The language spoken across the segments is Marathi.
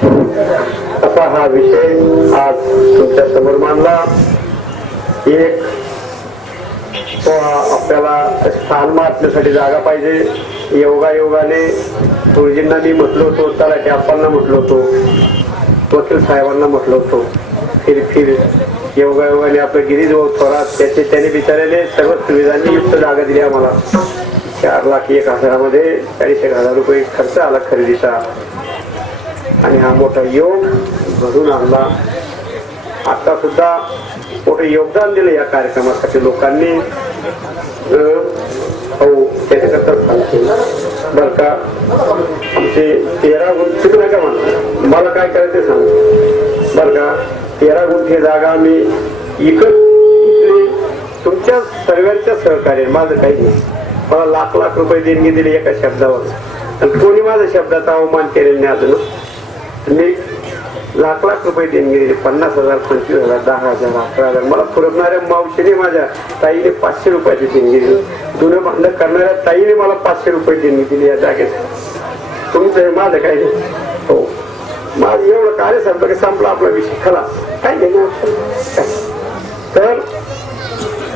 असा हा विषय आज तुमच्यासमोर मांडला. एक तो आपल्याला स्थान मारण्यासाठी जागा पाहिजे. योगा योगाने गुरुजींना मी म्हटलो होतो त्याला आपणला म्हटलो होतो वकील साहेबांना म्हटलो होतो. फिर फिर योगा योगाने आपलं गिरीजवळ थोरात त्याचे त्याने बिचारलेले सर्व सुविधांनी युक्त जागा दिली आम्हाला. चार लाख एक हजारामध्ये चाळीस एक हजार रुपये खर्च आला खरेदीचा. आणि हा मोठा योग घडून आणला. आता सुद्धा मोठं योगदान दिलं या कार्यक्रमासाठी लोकांनी. हो त्याच्याकरता सांगते. बर का? आमचे तेरा गुंठ चुकू नका म्हणा मला काय करायचं सांग बर का? तेरा ही जागा आम्ही इकत तुमच्या सर्वांच्या सहकार्य माझं काही नाही. मला लाख लाख रुपये देणगी दिली एका शब्दावर. आणि कोणी माझ्या शब्दाचा अवमान केलेला नाही अजून. मी लाख लाख रुपये देणगी गेले पन्नास हजार पंचवीस हजार दहा हजार अकरा हजार. मला पुरवणाऱ्या मावशीने माझ्या ताईने पाचशे रुपयाची देणगी दिली. जुनं भांडण करणाऱ्या ताईने मला पाचशे रुपये देणगी दिली या जागेत. तुमचं हे माझं काही नाही. हो. माझं एवढं कार्य संपलं की संपला आपला विषय. खरा काय घेणार काय? तर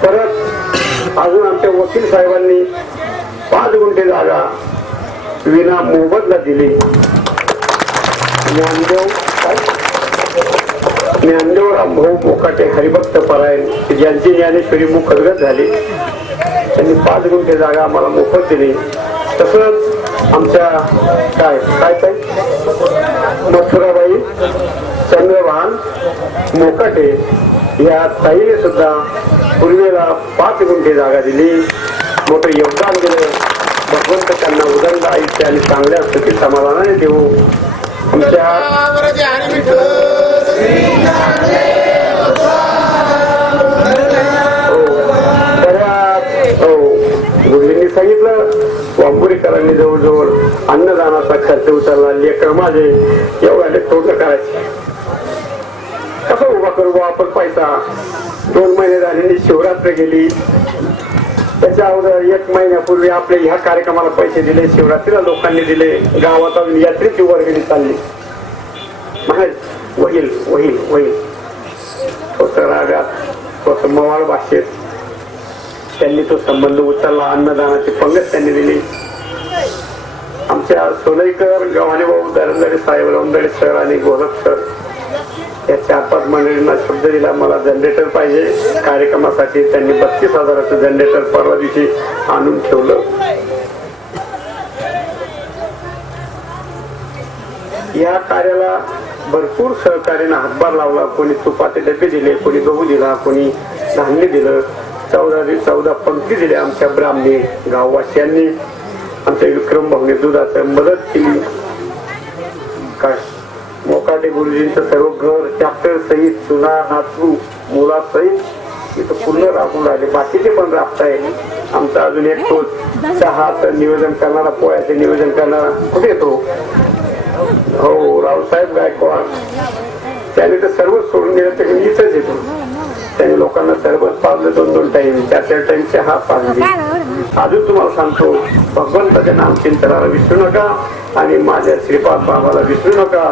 परत अजून आमच्या वकील साहेबांनी पाच गुंठे जागा विना मोबदला दिली. ज्ञानदेव ज्ञानदेव रामभाऊ मोकाटे हरिभक्त परायण ज्यांचे ज्यांची मुख मुखगत झाली. त्यांनी पाच गुंठे जागा आम्हाला मोफत दिली. तसंच आमच्या काय काय काय मथुराबाई चंद्रभान मोकाटे या ताईने सुद्धा पूर्वेला पाच गुंठे जागा दिली. मोठं योगदान दिलं. भगवंत त्यांना उदंड आयुष्य आणि चांगल्या स्थितीत समाधानाने देऊ. हो. गुरुजींनी सांगितलं वांबुरीकरांनी जवळजवळ अन्नदानाचा खर्च उचलला लेकर माझे एवढ्याने तोडणं करायचे. कसं उभा करू आपण पैसा? दोन महिने झाले शिवरात्र गेली. त्याच्या अगोदर एक महिन्यापूर्वी आपले ह्या कार्यक्रमाला पैसे दिले शिवरात्रीला लोकांनी दिले गावात अजून यात्रेची वर्गणी चालली. महाराज वहील वहील वहील. स्वतः रागात स्वतः मवाळ भाषेत त्यांनी तो संबंध उचलला अन्नदानाची पंगत त्यांनी दिली. आमच्या सोलईकर गव्हाणे भाऊ दरंदरे साहेब रवंदरे सर आणि गोरख सर या चार पाच मंडळींना शब्द दिला मला जनरेटर पाहिजे. कार्यक्रमासाठी त्यांनी बत्तीस हजाराचं जनरेटर परवा दिवशी आणून ठेवलं. या कार्याला भरपूर सहकार्याने हातभार लावला. कोणी तुपाचे डबे दिले कोणी गहू दिला कोणी धान्य दिलं. चौदा चौदा पंक्ती दिल्या आमच्या ब्राह्मणी गाववासियांनी. आमच्या विक्रम भाऊने दुधाचं मदत केली. काय गुरुजींचं सर्व घर चॅप्टर सहित चुना नातू मुला सहित इथं पूर्ण राबून राहिले. बाकीचे पण राबताय आमचा अजून एक तोच चहाचं नियोजन करणारा पोळ्याचे नियोजन करणारा कुठे येतो हो रावसाहेब गायकवाड. त्याने तर सर्वच सोडून दिलं तर मीच येतो. त्याने लोकांना सर्वच पाजलं दोन दोन टाइम चार चार टाइम चहा पाजली. अजून तुम्हाला सांगतो भगवंताच्या नाम चिंतनाला विसरू नका आणि माझ्या श्रीपाद बाबाला विसरू नका.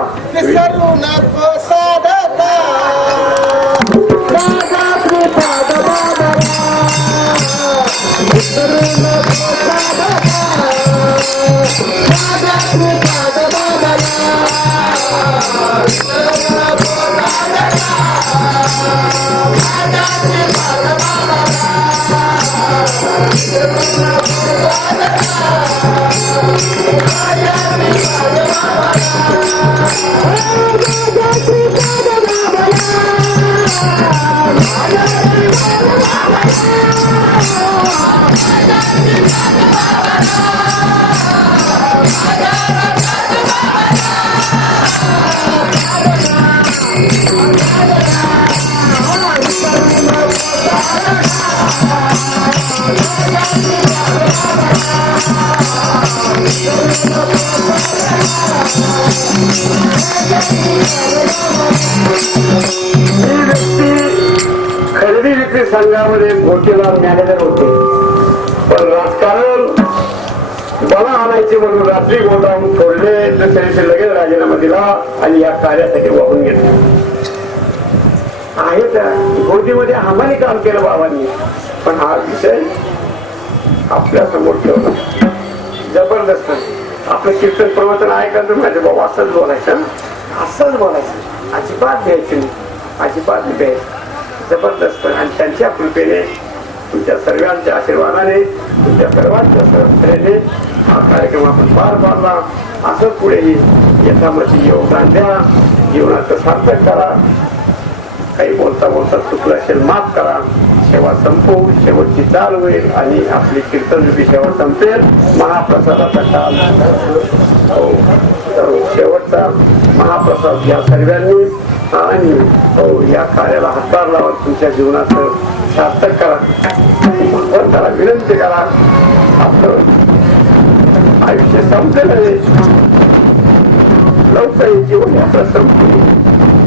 खरेदी विक्री संघामध्ये मोठेदार मॅनेजर होते. पण राजकारण मला आणायचे म्हणून रात्री गोदाम फोडले दुसऱ्याचे लगेच राजीनामा दिला आणि या कार्यासाठी वाहून घेतले. आहे त्या गोदीमध्ये आम्हाने काम केलं बाबांनी. पण हा विषय आपल्यासमोर ठेवला. जबरदस्त. आपलं कीर्तन प्रवचन ऐका तर माझे बाबा असंच बोलायचं. असंच बोलायचं. अजिबात द्यायचं नाही. अजिबात द्यायचं जबरदस्त. आणि त्यांच्या कृपेने तुमच्या सर्वांच्या आशीर्वादाने तुमच्या सर्वांच्या सहकार्याने हा कार्यक्रम आपण पार पाडला. असं पुढेही यथामती योगदान द्या. जीवनाचं सार्थक करा. काही बोलता बोलता चुकलं असेल माफ करा. सेवा संपू शेवटची चाल होईल आणि आपली कीर्तनरूपी सेवा संपेल. महाप्रसादाचा काल. हो. शेवटचा महाप्रसाद या सर्वांनी आणि हो या कार्याला हातभार लावा. तुमच्या जीवनाचं सार्थक करा. भगवंताला विनंती करा. आपलं आयुष्य संपलेलं लवकर जीवन यात्रा संपली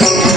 you.